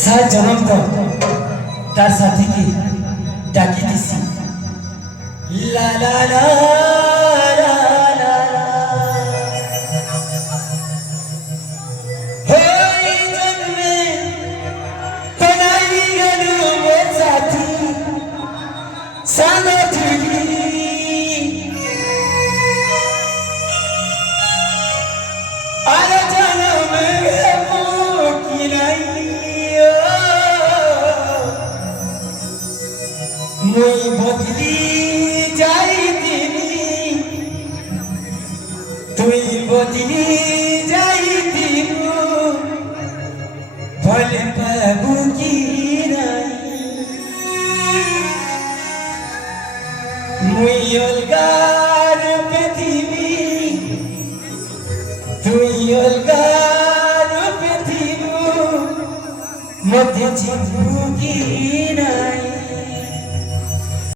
সাত জনম তো তার সাথীকে ডাকি দিছি লা লা লা লা লা লা। ওই জন্মে পেনাই গেলু মে সাথী সাথী আর জনম কি নাই মই বদলি যাই দিনি তুই বদলি যাই দিনু ফল পাবু কি নাই মুই অলগার পৃথিবী তুই অলগার পৃথিবী মধ্যে চিবু কি